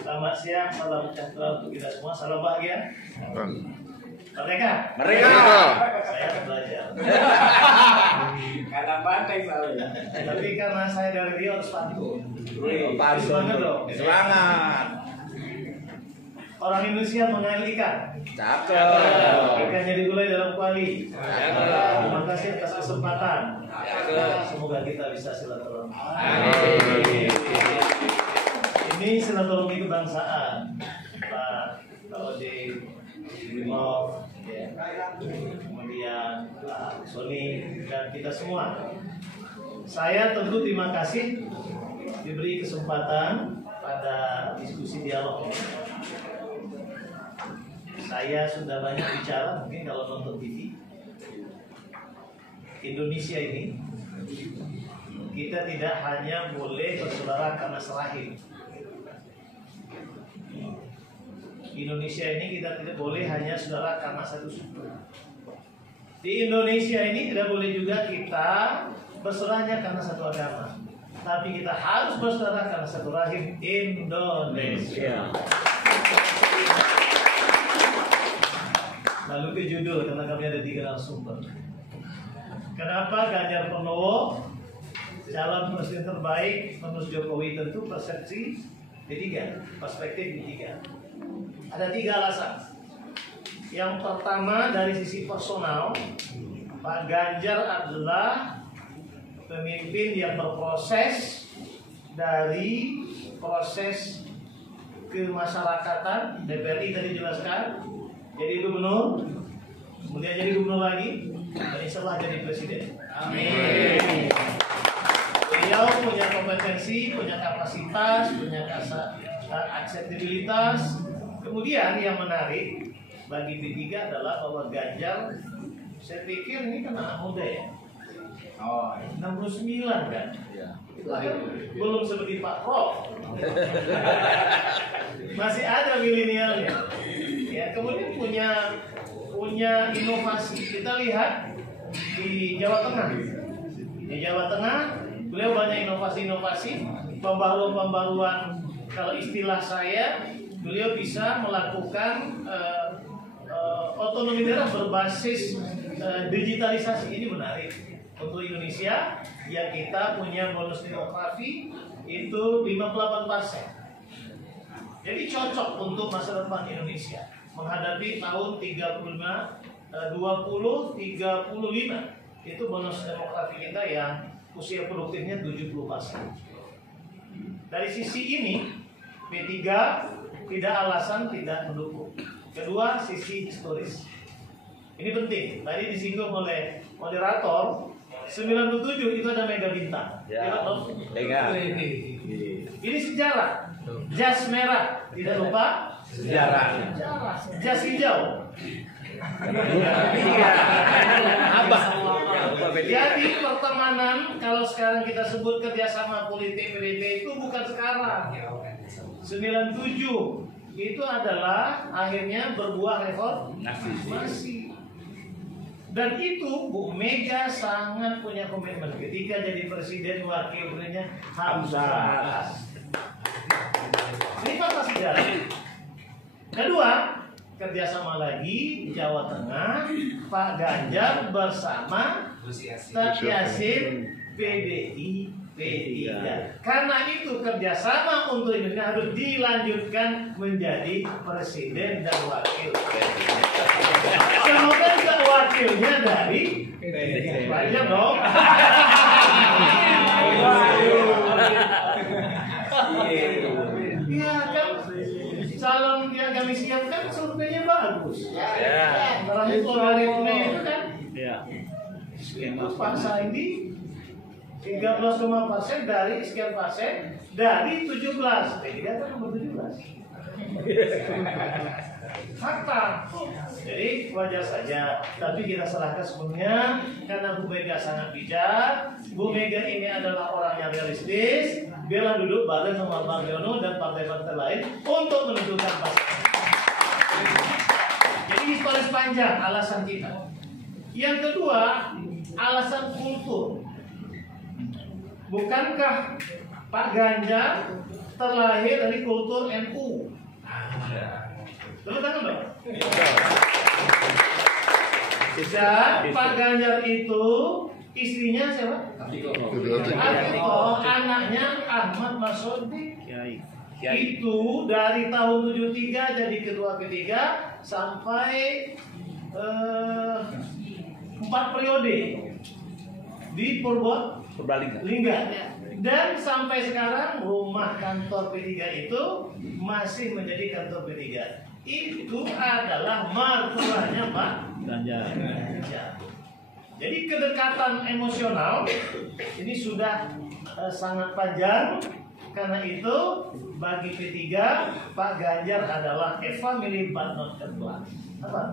Selamat siang, salam sejahtera untuk kita semua, salam bahagia. Merdeka. Merdeka. Saya belajar. Kata banteng soalnya. Tapi karena saya dari Rio harus pantun. Semangat dong. Semangat. Orang Indonesia mengail ikan. Cakep. Ikannya digulai dalam kuali. Cakep. Terima kasih atas kesempatan. Cakep. Semoga kita bisa silaturahmi. Amin. Ini silaturahmi kebangsaan. Pak Laude, Brimob, ya. Kemudian Pak Sony dan kita semua. Saya tentu terima kasih diberi kesempatan pada diskusi dialog ini. Saya sudah banyak bicara, mungkin kalau nonton TV. Indonesia ini, kita tidak hanya boleh bersaudara karena serahim. Indonesia ini kita tidak boleh hanya saudara karena satu suku. Di Indonesia ini tidak boleh juga kita bersaudara karena satu agama. Tapi kita harus bersaudara karena satu rahim Indonesia. Lalu ke judul, karena kami ada 3 narasumber. Kenapa Ganjar Pranowo calon presiden terbaik menurut Jokowi? Tentu persepsi D3, perspektif D3. Ada 3 alasan. Yang pertama dari sisi personal, Pak Ganjar adalah pemimpin yang berproses dari proses kemasyarakatan. DPRI tadi jelaskan, jadi gubernur, kemudian jadi gubernur lagi, dan insya Allah jadi presiden. Amin. Beliau punya kompetensi, punya kapasitas, punya akseptabilitas. Kemudian yang menarik bagi B3 adalah bahwa Ganjar, saya pikir ini kan anak muda ya. Oh, 69 kan? Ya. Belum seperti Pak Prof. Masih ada milenialnya. Ya, kemudian punya inovasi. Kita lihat di Jawa Tengah. Di Jawa Tengah, beliau banyak inovasi-inovasi, pembaruan-pembaruan. Kalau istilah saya, beliau bisa melakukan otonomi daerah berbasis digitalisasi. Ini menarik untuk Indonesia yang kita punya bonus demografi itu 58%. Jadi cocok untuk masa depan Indonesia menghadapi tahun 2035 itu bonus demografi kita yang usia produktifnya 70%. Dari sisi ini P3 tidak alasan tidak mendukung. Kedua, sisi historis. Ini penting. Tadi disinggung oleh moderator, 97 itu ada Mega Bintang. Ya. Ini sejarah. Jas merah, tidak lupa Sejarah. jas hijau. Jadi pertemanan, kalau sekarang kita sebut kerjasama politik PDIP itu bukan sekarang. 97 itu adalah akhirnya berbuah reformasi. Dan itu Bu Mega sangat punya komitmen ketika jadi presiden, wakil presidennya Hamzah. Ini fakta sejarah. Kedua, kerjasama lagi Jawa Tengah, Pak Ganjar bersama Ustadz Yassin PDI P3. Karena itu kerjasama untuk Indonesia harus dilanjutkan menjadi presiden dan wakil presiden. Semoga juga wakilnya dari banyak dong. Iya kan, calon yang kami siapkan surveinya bagus. Terakhir logaritma itu kan. Itu Pak Sandi 13,% dari sekian persen dari 17. Dia kan nomor 17. Fakta. Jadi wajar saja, tapi kita serahkan sepenuhnya karena Bu Mega sangat bijak. Bu Mega ini adalah orang yang realistis. Beliau duduk bareng sama Bang Yono dan partai-partai lain untuk menentukan pasangan. Jadi historis panjang alasan kita. Yang kedua, alasan kultur. Bukankah Pak Ganjar terlahir dari kultur NU. Tepuk tangan dong. Dan Pak Ganjar itu istrinya siapa? Atiko, anaknya Ahmad Masudi. Itu dari tahun 73 jadi ketua ketiga sampai 4 periode di Purbalingga. Dan sampai sekarang rumah kantor P3 itu masih menjadi kantor P3. Itu adalah mertuanya Pak Ganjar. Jadi kedekatan emosional ini sudah sangat panjang. Karena itu bagi P3 Pak Ganjar adalah a family but not a blood. Apa?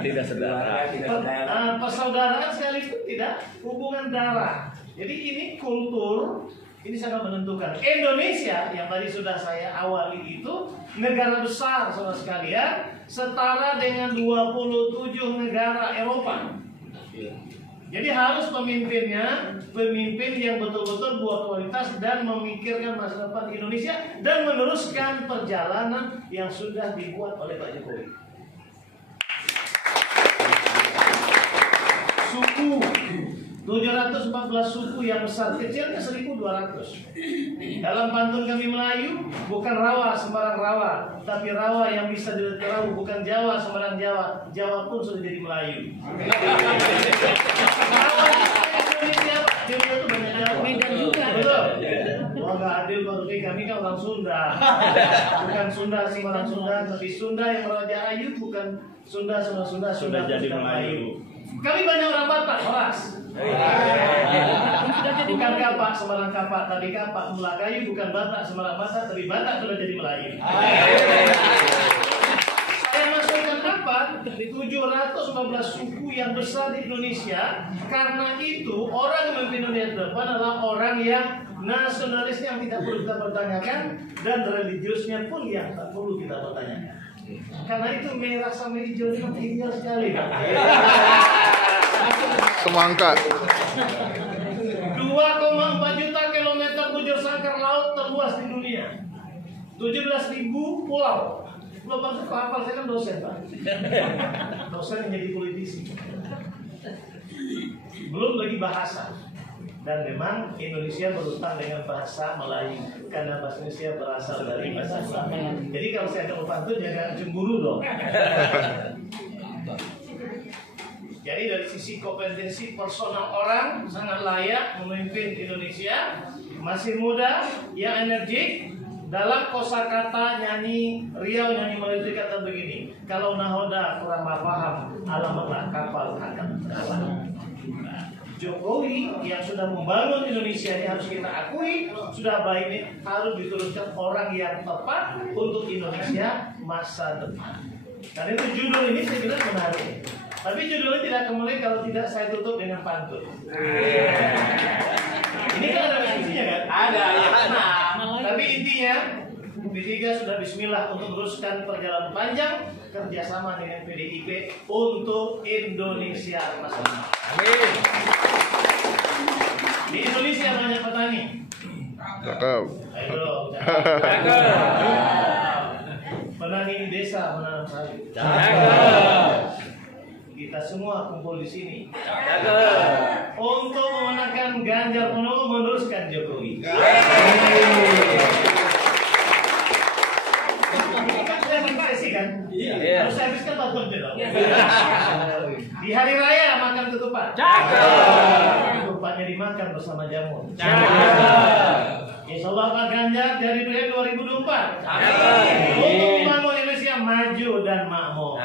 Tidak saudara. Persaudaraan sekalipun tidak hubungan darah. Jadi ini kultur, ini sangat menentukan. Indonesia yang tadi sudah saya awali itu negara besar saudara sekalian, setara dengan 27 negara Eropa. Jadi harus pemimpinnya pemimpin yang betul-betul buat kualitas dan memikirkan masa depan Indonesia dan meneruskan perjalanan yang sudah dibuat oleh Pak Jokowi. Suku 714 suku yang besar, kecilnya 1.200. Dalam pantun kami Melayu, bukan rawa sembarang rawa, tapi rawa yang bisa diterau, bukan Jawa sembarang Jawa. Jawa pun sudah jadi Melayu. Rawa Indonesia, Jawa itu banyak Jawa. Medan juga. Betul. Wah nggak adil Pak Ruki, kami kan orang Sunda. Bukan Sunda sembarang Sunda, tapi Sunda yang Raja Ayu, bukan Sunda sembarang Sunda, Sunda jadi Melayu. Kami banyak orang Batak, Horas. Bukan kapak sembarang kapak, tapi kapak Melayu, bukan Batak sembarang Batak, tapi Batak sudah jadi Melayu. Saya masukkan apa? 715 suku yang besar di Indonesia. Karena itu orang yang memimpin Indonesia depan adalah orang yang nasionalis yang tidak perlu kita pertanyakan dan religiusnya pun yang tak perlu kita pertanyakan. Karena itu merah sama hijau itu ideal sekali. Semangka. 2,4 juta kilometer bujur sangkar laut terluas di dunia. 17.000 pulau. Belum masuk hafal, saya kan dosen Pak. Dosen yang jadi politisi. Belum lagi bahasa. Dan memang Indonesia berutang dengan bahasa Melayu karena bahasa Indonesia berasal dari bahasa Melayu. Jadi kalau saya ada pantun jangan cemburu dong. Jadi dari sisi kompetensi personal orang sangat layak memimpin Indonesia, masih muda, yang energik. Dalam kosakata nyanyi Riau nyanyi Melayu kata begini, kalau nahoda kurang paham, alamatlah kapal akan kalah. Jokowi yang sudah membangun Indonesia ini harus kita akui sudah baik ini harus diteruskan orang yang tepat untuk Indonesia masa depan. Karena itu judul ini saya bilang menarik. Tapi judulnya tidak kembali kalau tidak saya tutup dengan pantun. Ini kan ada diskusinya kan? Ada ya. Nah, tapi intinya P3 sudah bismillah untuk teruskan perjalanan panjang kerjasama dengan PDIP untuk Indonesia masa depan. Amin. Di Indonesia banyak petani. Cakep. Ayo, petani di desa menanam sawit. Kita semua kumpul di sini. Untuk memenangkan Ganjar Pranowo meneruskan Jokowi. Kan? Iya. Harus saya habiskan tahun dong. Di hari raya makan ketupat. Ketupatnya dimakan bersama jamur. Insya Allah Pak Ganjar dari periode 2024 untuk membangun Indonesia maju dan makmur.